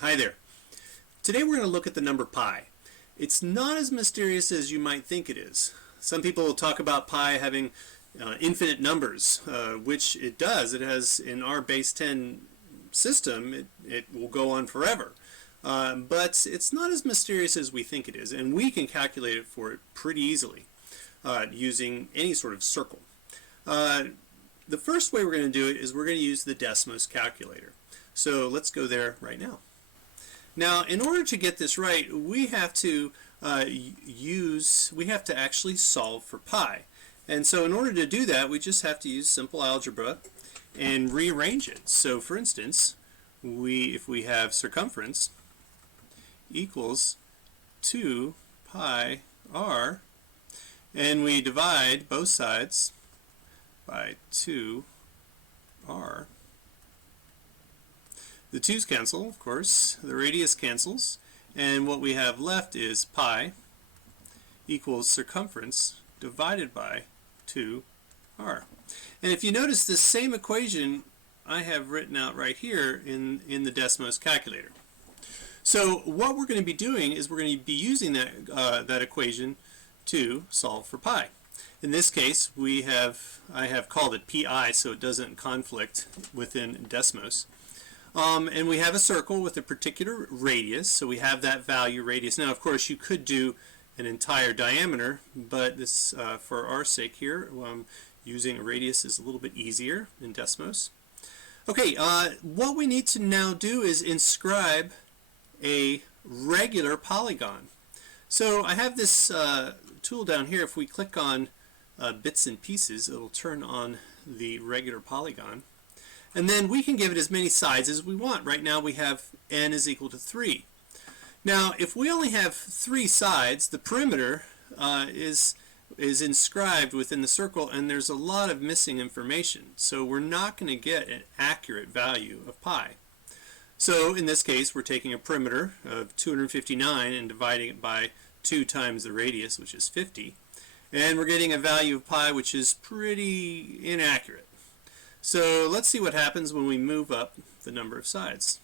Hi there. Today we're going to look at the number pi. It's not as mysterious as you might think it is. Some people will talk about pi having infinite numbers, which it does. It has, in our base 10 system, it will go on forever. But it's not as mysterious as we think it is, and we can calculate it for it pretty easily using any sort of circle. The first way we're going to do it is we're going to use the Desmos calculator. So let's go there right now. Now, in order to get this right, we have to actually solve for pi. And so in order to do that, we just have to use simple algebra and rearrange it. So for instance, if we have circumference equals 2 pi r, and we divide both sides by 2r, the 2's cancel, of course, the radius cancels, and what we have left is pi equals circumference divided by 2r. And if you notice, this same equation I have written out right here in the Desmos calculator. So what we're going to be doing is we're going to be using that equation to solve for pi. In this case, I have called it pi so it doesn't conflict within Desmos. And we have a circle with a particular radius, so we have that value radius. Now, of course, you could do an entire diameter, but this, for our sake here, using a radius is a little bit easier in Desmos. Okay, what we need to now do is inscribe a regular polygon. So I have this tool down here. If we click on bits and pieces, it'll turn on the regular polygon. And then we can give it as many sides as we want. Right now we have n is equal to 3. Now, if we only have 3 sides, the perimeter is inscribed within the circle, and there's a lot of missing information. So we're not going to get an accurate value of pi. So in this case, we're taking a perimeter of 259 and dividing it by 2 times the radius, which is 50. And we're getting a value of pi which is pretty inaccurate. So let's see what happens when we move up the number of sides.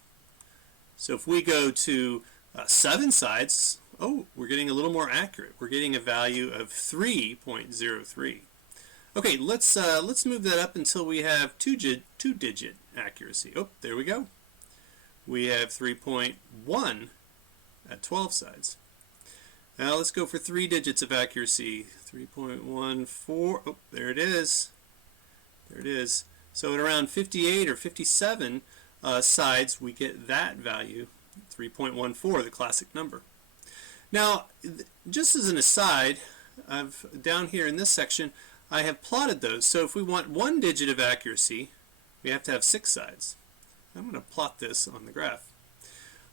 So if we go to 7 sides, we're getting a little more accurate. We're getting a value of 3.03. Okay, let's move that up until we have two-digit accuracy. Oh, there we go. We have 3.1 at 12 sides. Now let's go for 3 digits of accuracy. 3.14. Oh, there it is. There it is. So at around 58 or 57 sides, we get that value, 3.14, the classic number. Now, just as an aside, down here in this section, I have plotted those. So if we want 1 digit of accuracy, we have to have 6 sides. I'm going to plot this on the graph.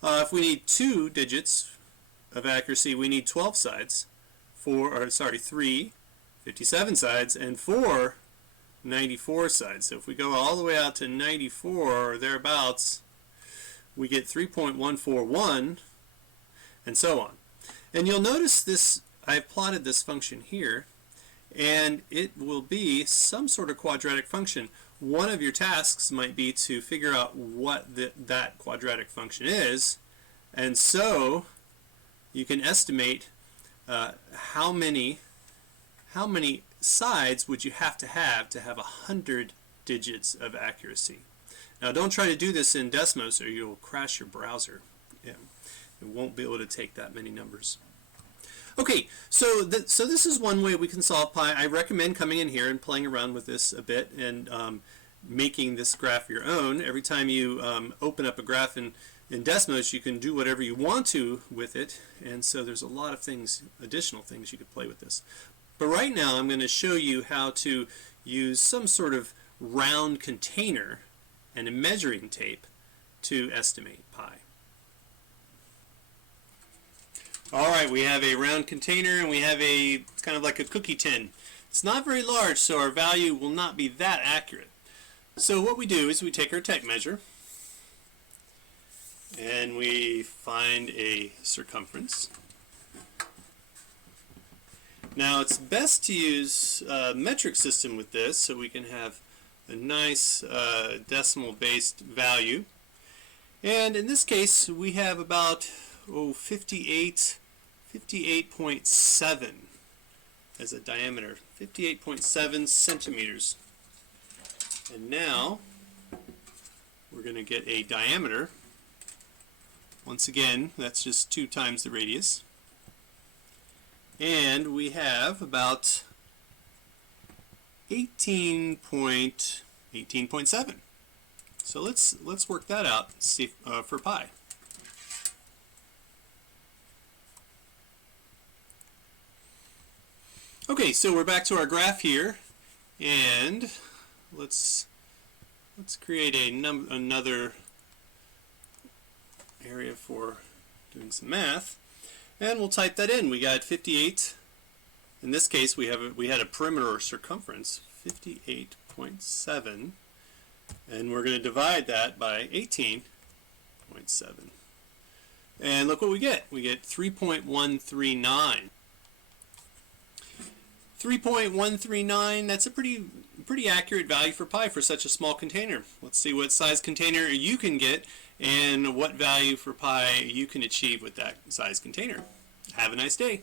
If we need 2 digits of accuracy, we need 12 sides. 3, 57 sides, and 4, 94 sides. So if we go all the way out to 94 or thereabouts, we get 3.141 and so on. And you'll notice this, I've plotted this function here, and it will be some sort of quadratic function. One of your tasks might be to figure out what that quadratic function is, and so you can estimate how many sides would you have to have 100 digits of accuracy. Now don't try to do this in Desmos or you'll crash your browser. It won't be able to take that many numbers. Okay, so this is one way we can solve pi. I recommend coming in here and playing around with this a bit and making this graph your own. Every time you open up a graph in Desmos, you can do whatever you want to with it, and so there's a lot of things, additional things you could play with this. But right now I'm going to show you how to use some sort of round container and a measuring tape to estimate pi. Alright, we have a round container and we have it's kind of like a cookie tin. It's not very large, so our value will not be that accurate. So what we do is we take our tape measure and we find a circumference. Now it's best to use a metric system with this so we can have a nice decimal based value. And in this case, we have about 58.7 as a diameter, 58.7 centimeters. And now we're going to get a diameter. Once again, that's just 2 times the radius. And we have about 18.7. So let's work that out and see for pi. Okay, so we're back to our graph here, and let's create another area for doing some math, and we'll type that in. We got 58. In this case, we had a perimeter or circumference 58.7, and we're going to divide that by 18.7. And look what we get. We get 3.139. 3.139, that's a pretty accurate value for pi for such a small container. Let's see what size container you can get and what value for pi you can achieve with that size container. Have a nice day.